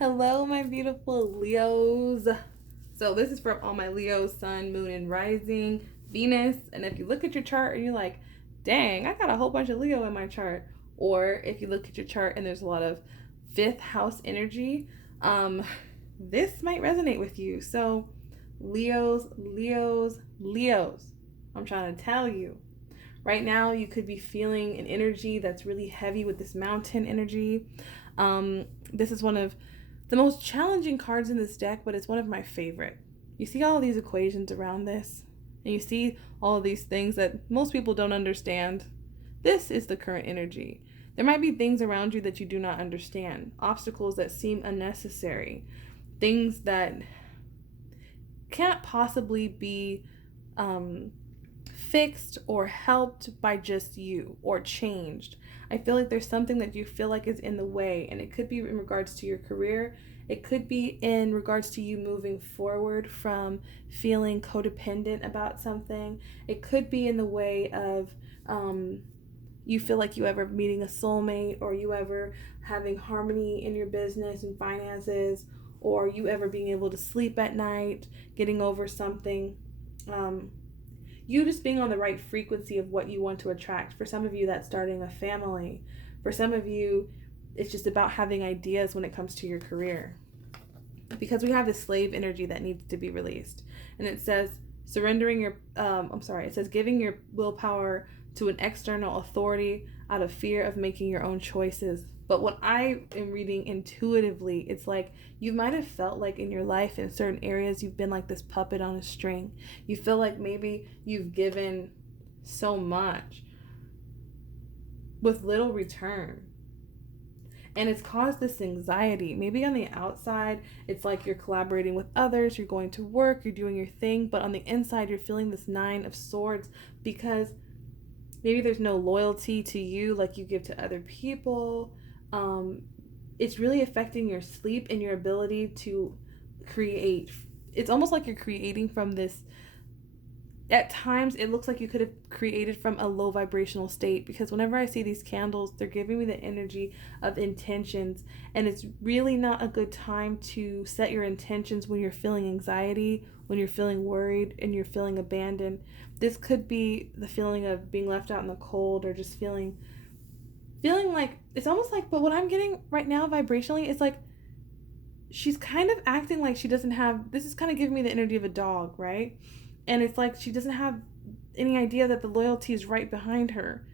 Hello, my beautiful Leos. So, this is from all my Leos, Sun, Moon, and Rising, Venus. And if you look at your chart and you're like, dang, I got a whole bunch of Leo in my chart. Or if you look at your chart and there's a lot of fifth house energy, um, this might resonate with you. So, Leos, Leos, Leos. I'm trying to tell you. Right now, you could be feeling an energy that's really heavy with this mountain energy. This is one of the most challenging cards in this deck, but it's one of my favorite. You see all these equations around this, and you see all of these things that most people don't understand. This is the current energy. There might be things around you that you do not understand, obstacles that seem unnecessary, things that can't possibly be fixed or helped by just you or changed. I feel like there's something that you feel like is in the way, and it could be in regards to your career. It could be in regards to you moving forward from feeling codependent about something. It could be in the way of you feel like you ever meeting a soulmate, or you ever having harmony in your business and finances, or you ever being able to sleep at night, getting over something. You just being on the right frequency of what you want to attract. For some of you, that's starting a family. For some of you, it's just about having ideas when it comes to your career. Because we have this slave energy that needs to be released. And it says it says giving your willpower to an external authority out of fear of making your own choices. But what I am reading intuitively, it's like you might have felt like in your life in certain areas you've been like this puppet on a string. You feel like maybe you've given so much with little return. And it's caused this anxiety. Maybe on the outside, it's like you're collaborating with others, you're going to work, you're doing your thing, but on the inside, you're feeling this Nine of Swords because maybe there's no loyalty to you like you give to other people. It's really affecting your sleep and your ability to create. It's almost like you're creating from this. At times, it looks like you could have created from a low vibrational state, because whenever I see these candles, they're giving me the energy of intentions, and it's really not a good time to set your intentions when you're feeling anxiety, when you're feeling worried, and you're feeling abandoned. This could be the feeling of being left out in the cold, or just feeling like it's almost like, but what I'm getting right now vibrationally is like she's kind of acting like she doesn't have, this is kind of giving me the energy of a dog, right? And it's like she doesn't have any idea that the loyalty is right behind her,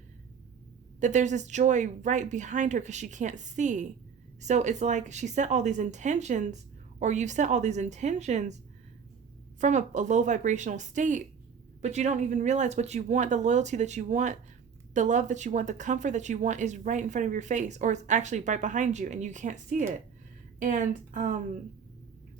that there's this joy right behind her because she can't see. So it's like she set all these intentions, or you've set all these intentions from a low vibrational state, but you don't even realize what you want, the loyalty that you want, the love that you want, the comfort that you want is right in front of your face, or it's actually right behind you and you can't see it. And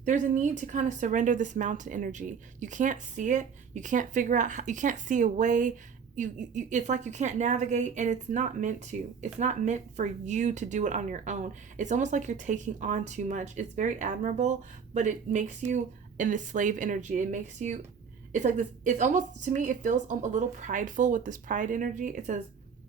there's a need to kind of surrender this mountain energy. You can't see it. You can't figure out how, you can't see a way. You it's like you can't navigate, and it's not meant to. It's not meant for you to do it on your own. It's almost like you're taking on too much. It's very admirable, but it makes you in this slave energy. It makes you, it's like this, it's almost, to me, it feels a little prideful with this pride energy. It says,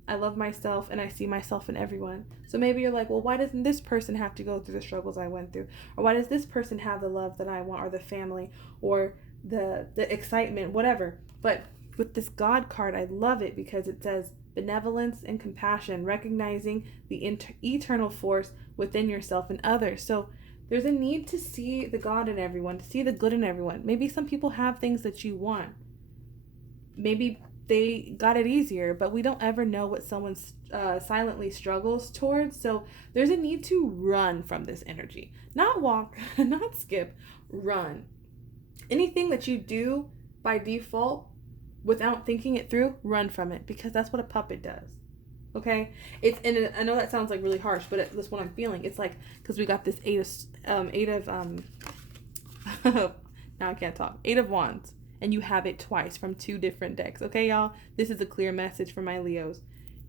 I love myself and I see myself in everyone. So maybe you're like, well, why doesn't this person have to go through the struggles I went through? Or why does this person have the love that I want, or the family, or the excitement, whatever. But with this God card, I love it because it says benevolence and compassion, recognizing the eternal force within yourself and others. So there's a need to see the God in everyone, to see the good in everyone. Maybe some people have things that you want. Maybe they got it easier, but we don't ever know what someone silently struggles towards. So there's a need to run from this energy. Not walk, not skip, run. Anything that you do by default without thinking it through, run from it, because that's what a puppet does. Okay, and I know that sounds like really harsh, but that's what I'm feeling. It's like, because we got this eight of now I can't talk, 8 of Wands, and you have it twice from 2 different decks. Okay, y'all, this is a clear message for my Leos.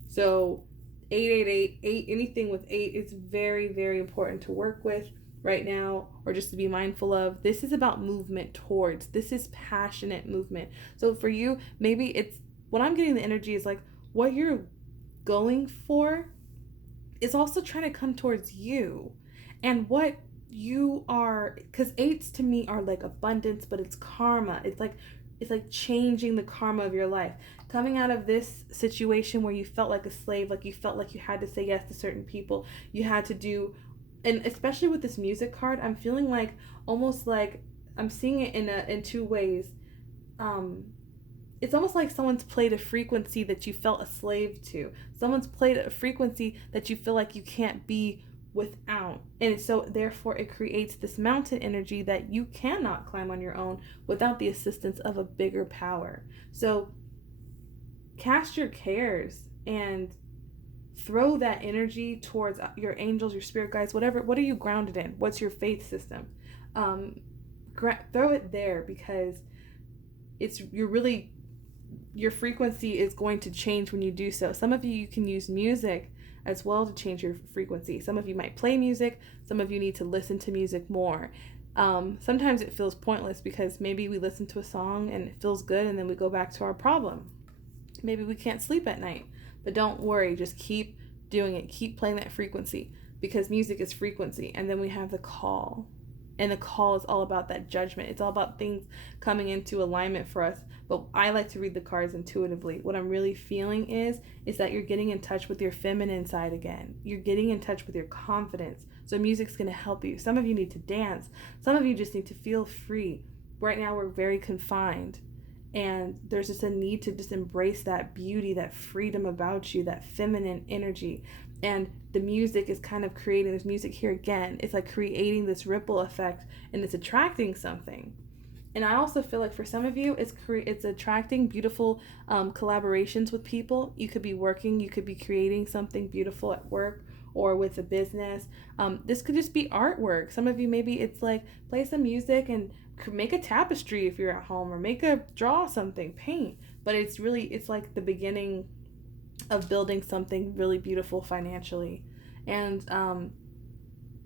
So 8, anything with 8 is very, very important to work with right now, or just to be mindful of. This is about movement towards, this is passionate movement. So for you, maybe it's, what I'm getting the energy is like what you're going for is also trying to come towards you, and what you are, because eights to me are like abundance, but it's karma. It's like changing the karma of your life, coming out of this situation where you felt like a slave, like you felt like you had to say yes to certain people, you had to do. And especially with this music card, I'm feeling like, almost like, I'm seeing it in two ways. um it's almost like someone's played a frequency that you felt a slave to. Someone's played a frequency that you feel like you can't be without. And so therefore it creates this mountain energy that you cannot climb on your own without the assistance of a bigger power. So cast your cares and throw that energy towards your angels, your spirit guides, whatever. What are you grounded in? What's your faith system? Throw it there, because your frequency is going to change when you do so. Some of you can use music as well to change your frequency. Some of you might play music. Some of you need to listen to music more. Sometimes it feels pointless because maybe we listen to a song and it feels good, and then we go back to our problem. Maybe we can't sleep at night. But don't worry, just keep doing it. Keep playing that frequency, because music is frequency. And then we have the call. And the call is all about that judgment. It's all about things coming into alignment for us. But I like to read the cards intuitively. What I'm really feeling is that you're getting in touch with your feminine side again. You're getting in touch with your confidence. So music's going to help you. Some of you need to dance. Some of you just need to feel free. Right now we're very confined. And there's just a need to just embrace that beauty, that freedom about you, that feminine energy. And the music is kind of creating this music here again. It's like creating this ripple effect, and it's attracting something. And I also feel like for some of you, it's attracting beautiful collaborations with people. You could be working, you could be creating something beautiful at work or with a business. This could just be artwork. Some of you, maybe it's like play some music and make a tapestry if you're at home, or draw something, paint. But it's like the beginning of building something really beautiful financially. And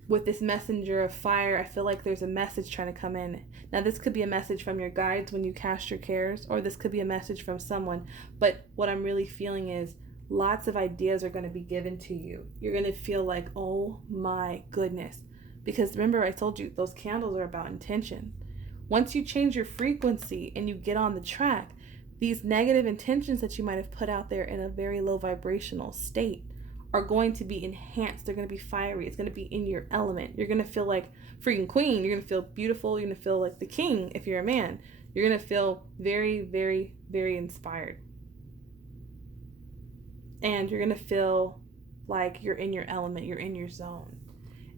with this messenger of fire, I feel like there's a message trying to come in. Now, this could be a message from your guides when you cast your cares, or this could be a message from someone. But what I'm really feeling is lots of ideas are going to be given to you. You're going to feel like, oh my goodness. Because remember, I told you those candles are about intention. Once you change your frequency and you get on the track, these negative intentions that you might have put out there in a very low vibrational state are going to be enhanced. They're going to be fiery. It's going to be in your element. You're going to feel like freaking queen. You're going to feel beautiful. You're going to feel like the king if you're a man. You're going to feel very, very, very inspired. And you're going to feel like you're in your element. You're in your zone.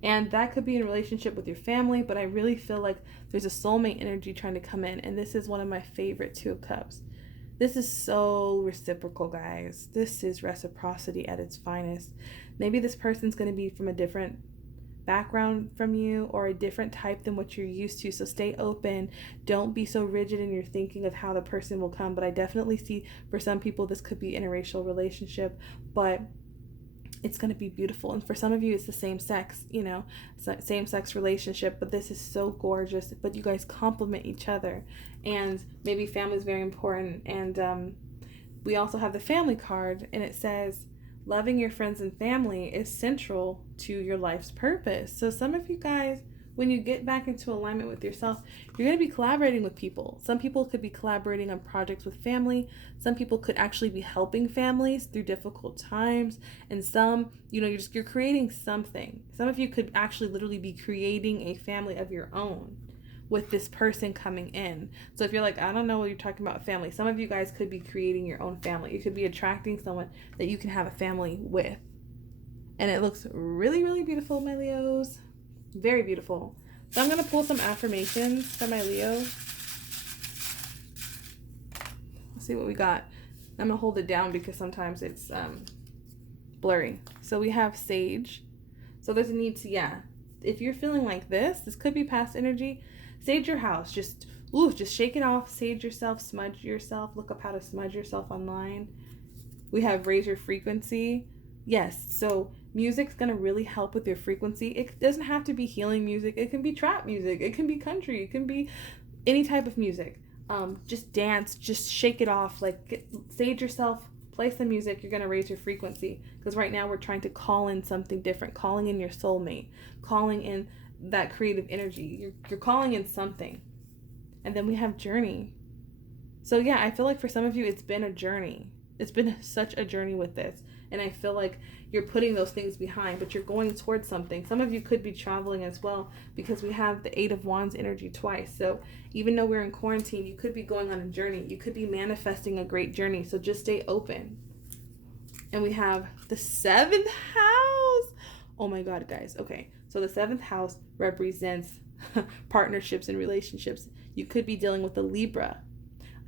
And that could be in a relationship with your family, but I really feel like there's a soulmate energy trying to come in. And this is one of my favorite Two of Cups. This is so reciprocal, guys. This is reciprocity at its finest. Maybe this person's going to be from a different background from you, or a different type than what you're used to. So stay open. Don't be so rigid in your thinking of how the person will come. But I definitely see for some people this could be an interracial relationship, but it's going to be beautiful. And for some of you, it's the same sex, same sex relationship, but this is so gorgeous. But you guys complement each other, and maybe family is very important. And we also have the family card, and it says loving your friends and family is central to your life's purpose. So some of you guys, when you get back into alignment with yourself, you're going to be collaborating with people. Some people could be collaborating on projects with family. Some people could actually be helping families through difficult times. And some, you're creating something. Some of you could actually literally be creating a family of your own with this person coming in. So if you're like, I don't know what you're talking about family, some of you guys could be creating your own family. You could be attracting someone that you can have a family with. And it looks really, really beautiful, my Leos. Very beautiful. So I'm going to pull some affirmations for my Leo. Let's see what we got. I'm going to hold it down because sometimes it's blurry. So we have sage. So there's a need to, if you're feeling like this could be past energy. Sage your house. Just shake it off. Sage yourself. Smudge yourself. Look up how to smudge yourself online. We have raise your frequency. Yes, so music's going to really help with your frequency. It doesn't have to be healing music. It can be trap music. It can be country. It can be any type of music. Just dance. Just shake it off. Sage yourself. Play some music. You're going to raise your frequency. Because right now we're trying to call in something different. Calling in your soulmate. Calling in that creative energy. You're calling in something. And then we have journey. So yeah, I feel like for some of you, it's been a journey. It's been such a journey with this. And I feel like you're putting those things behind, but you're going towards something. Some of you could be traveling as well, because we have the 8 of Wands energy twice. So even though we're in quarantine, you could be going on a journey. You could be manifesting a great journey. So just stay open. And we have the 7th house. Oh my God, guys. Okay. So the 7th house represents partnerships and relationships. You could be dealing with a Libra.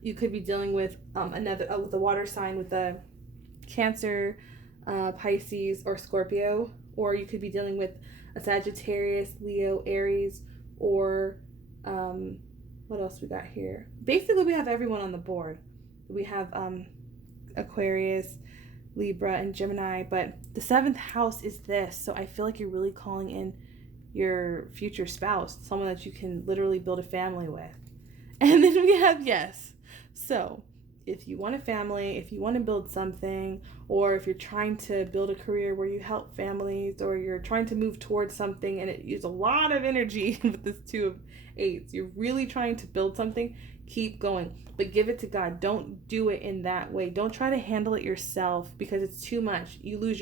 You could be dealing with with a water sign, with a Cancer, Pisces, or Scorpio. Or you could be dealing with a Sagittarius, Leo, Aries, or what else we got here? Basically, we have everyone on the board. We have Aquarius, Libra, and Gemini. But the 7th house is this. So I feel like you're really calling in your future spouse, someone that you can literally build a family with. And then we have yes. So if you want a family, if you want to build something, or if you're trying to build a career where you help families, or you're trying to move towards something and it uses a lot of energy with this 2 of 8s, you're really trying to build something, keep going, but give it to God. Don't do it in that way. Don't try to handle it yourself, because it's too much. You lose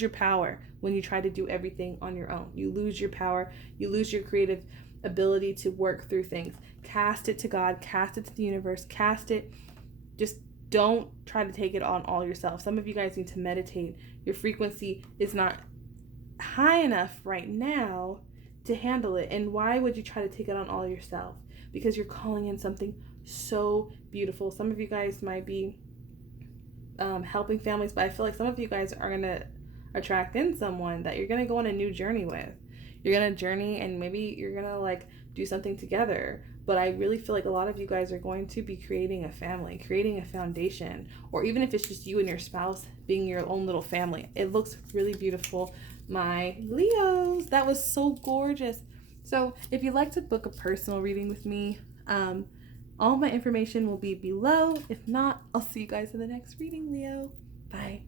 your power when you try to do everything on your own. You lose your power. You lose your creative ability to work through things. Cast it to God, cast it to the universe, cast it. Just don't try to take it on all yourself. Some of you guys need to meditate. Your frequency is not high enough right now to handle it. And why would you try to take it on all yourself? Because you're calling in something so beautiful. Some of you guys might be helping families, but I feel like some of you guys are going to attract in someone that you're going to go on a new journey with. You're going to journey, and maybe you're going to like do something together. But I really feel like a lot of you guys are going to be creating a family, creating a foundation, or even if it's just you and your spouse being your own little family. It looks really beautiful, my Leos. That was so gorgeous. So if you'd like to book a personal reading with me, all my information will be below. If not, I'll see you guys in the next reading, Leo. Bye.